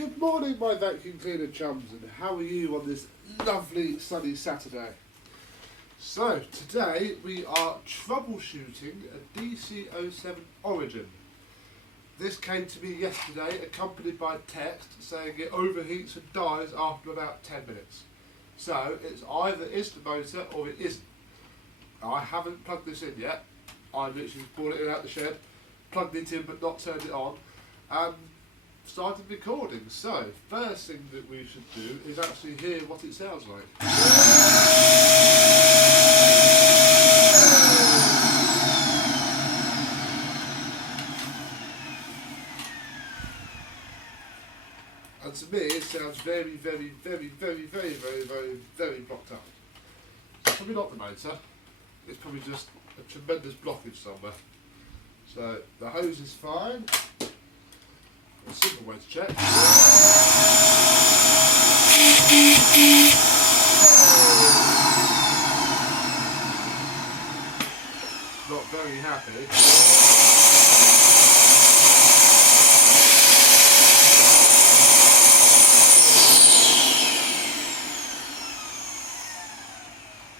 Good morning, my vacuum cleaner chums, and how are you on this lovely sunny Saturday? So, today we are troubleshooting a DC07 Origin. This came to me yesterday, accompanied by text saying it overheats and dies after about 10 minutes. So, it's either is the motor or it isn't. I haven't plugged this in yet. I literally brought it out the shed, plugged it in but not turned it on, and started recording. So, first thing that we should do is actually hear what it sounds like. And to me it sounds very blocked up. It's probably not the motor, it's probably just a tremendous blockage somewhere. So the hose is fine. A simple way to check. Not very happy.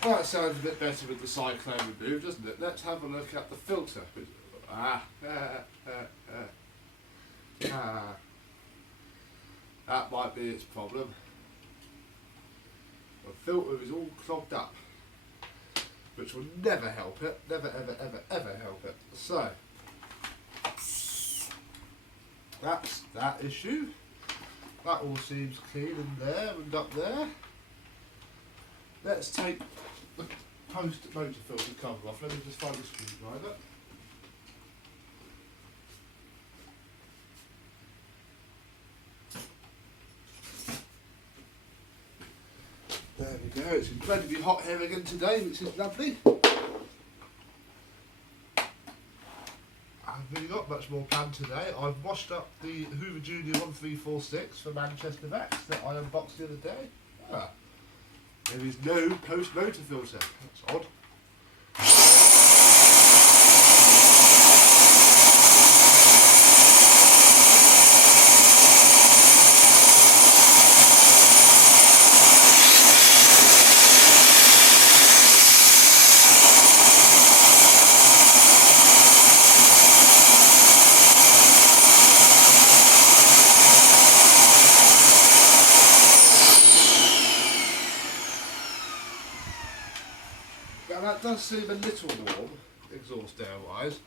That sounds a bit better with the cyclone removed, doesn't it? Let's have a look at the filter. That might be its problem. The filter is all clogged up, which will never help it. Never ever help it. So that's that issue. That all seems clean in there and up there. Let's take the post motor filter cover off. Let me just find the screwdriver. There we go, it's incredibly hot here again today, which is lovely. I haven't really got much more planned today. I've washed up the Hoover Junior 1346 for Manchester Vax that I unboxed the other day. There is no post motor filter, that's odd. Now that does seem a little warm, exhaust air wise,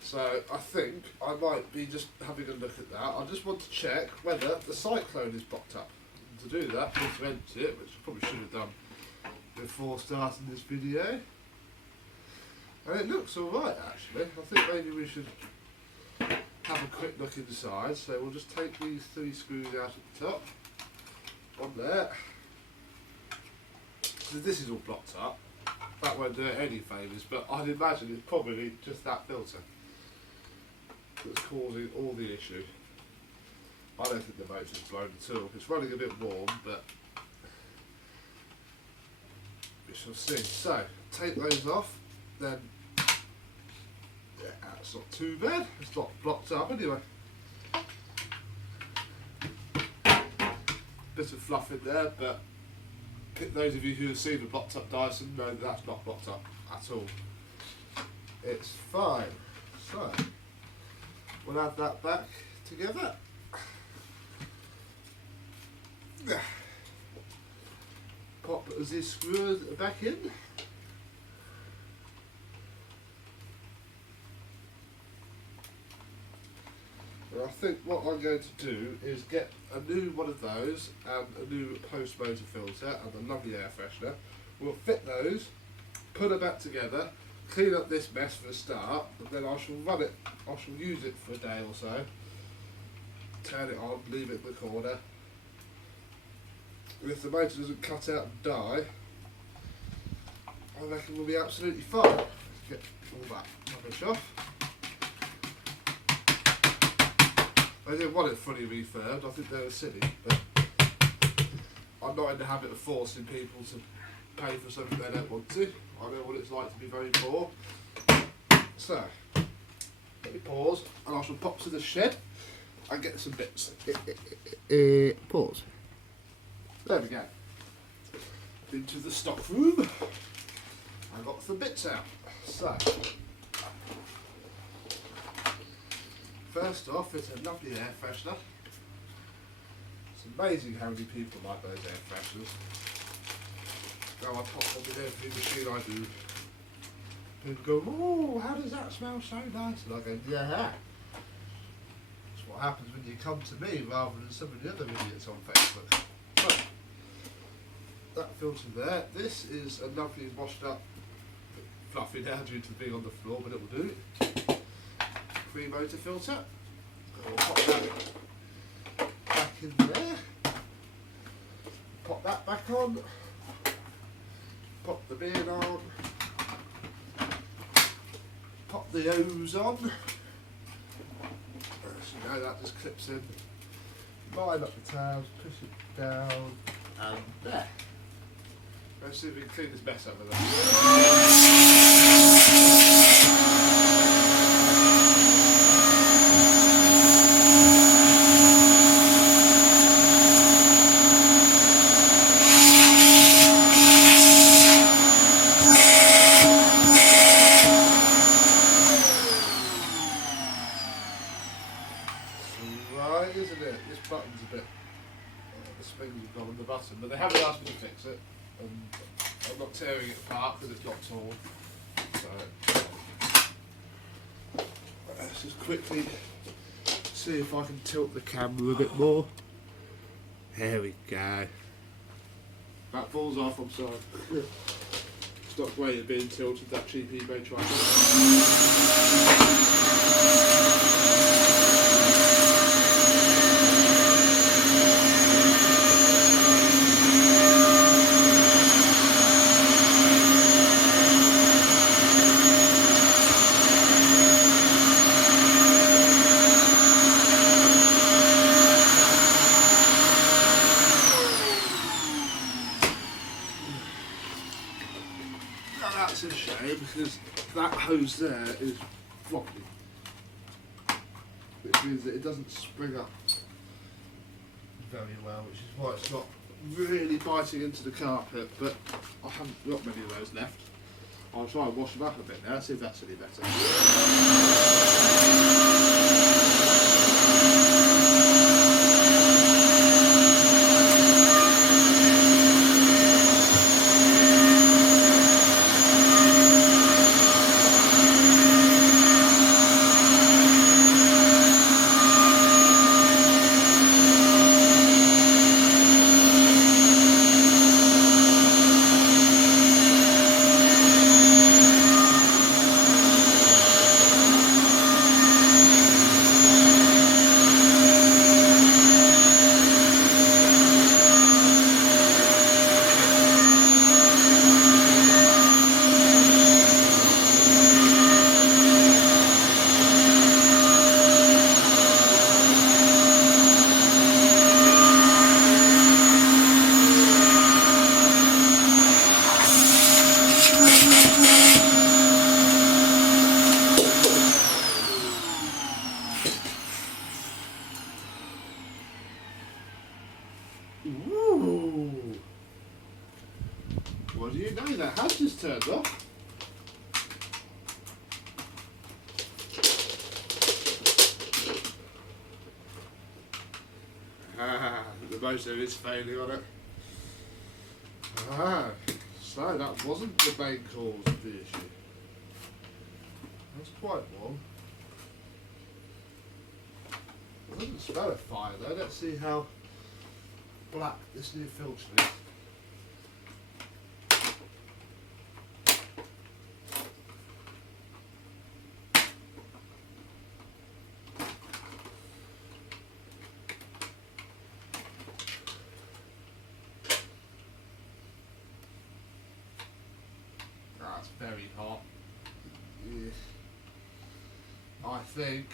so I think I might be just having a look at that. I just want to check whether the cyclone is blocked up. And to do that, I need to empty it, which I probably should have done before starting this video. And it looks alright actually. I think maybe we should have a quick look inside. So we'll just take these 3 screws out at the top, on there. So this is all blocked up. That won't do it any favours, but I'd imagine it's probably just that filter that's causing all the issue. I don't think the motor's blown at all. It's running a bit warm, but we shall see. So, take those off, then yeah, that's not too bad. It's not blocked up anyway. Bit of fluff in there, but those of you who have seen the blocked up Dyson know that that's not blocked up at all. It's fine. So, we'll add that back together. Pop this screw back in. And I think what I'm going to do is get a new one of those and a new post motor filter and a lovely air freshener. We'll fit those, put them back together, clean up this mess for a start, and then I shall run it, I shall use it for a day or so, turn it on, leave it in the corner. And if the motor doesn't cut out and die, I reckon we'll be absolutely fine. Let's get all that rubbish off. I didn't want it fully refurbed, I think they were silly, but I'm not in the habit of forcing people to pay for something they don't want to. I know what it's like to be very poor. So, let me pause and I shall pop to the shed and get some bits. Pause. There we go. Into the stock room. I got some bits out. So, first off, it's a lovely air freshener. It's amazing how many people like those air fresheners. Now I pop them in every machine I do. And go, oh, how does that smell so nice? And I go, yeah. That's what happens when you come to me rather than some of the other idiots on Facebook. So, that filter there. This is a lovely washed up, fluffy now due to being on the floor, but it will do. 3-motor filter. I'll pop that back in there. Pop that back on. Pop the bin on. Pop the hose on. As you know, that just clips in. Line up the tabs, push it down, and there. Let's see if we can clean this mess up with that. Right, isn't it? This button's a bit. The springs have gone on the button, but they haven't asked me to fix it. I'm not tearing it apart because it's not torn. So, let's just quickly see if I can tilt the camera a bit more. There we go. That falls off, I'm sorry. Stop waiting being tilted, that cheap eBay tripod. That's a shame because that hose there is floppy, which means that it doesn't spring up very well, which is why it's not really biting into the carpet, but I haven't got many of those left. I'll try and wash them up a bit now, see if that's any better. Ooh. What do you know? That has just turned off. The motor is failing on it. So that wasn't the main cause of the issue. That's quite warm. It doesn't smell of fire though. Let's see how black this new filter is. That's very hot. Yeah. I think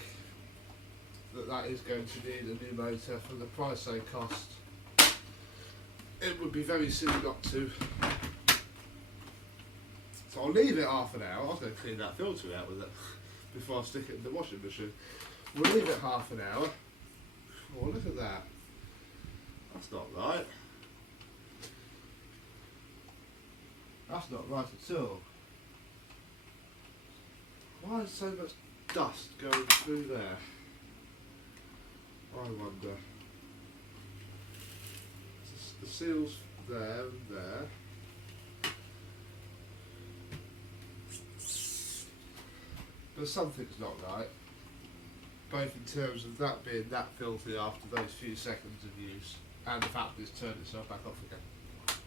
that is going to need a new motor for the price they cost. It would be very silly not to. So I'll leave it half an hour. I was going to clean that filter out with it before I stick it in the washing machine. We'll leave it half an hour That's not right at all. Why is so much dust going through there? I wonder. The seal's there and there. But something's not right. Both in terms of that being that filthy after those few seconds of use, and the fact that it's turned itself back off again.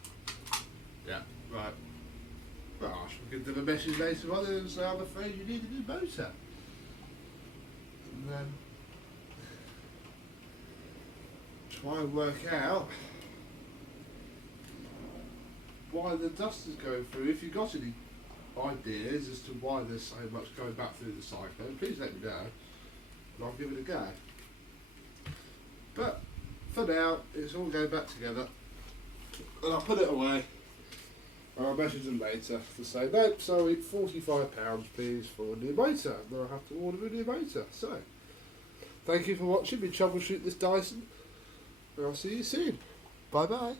Yeah, right. Well, I shall give them a message later on and say, I'm afraid you need a new motor. And then try and work out why the dust is going through. If you've got any ideas as to why there's so much going back through the cyclone, please let me know and I'll give it a go. But for now, it's all going back together and I'll put it away and I'll message them later to say, nope, sorry, £45 please for a new motor. And then I'll have to order a new motor. So, thank you for watching me troubleshoot this Dyson and I'll see you soon. Bye bye.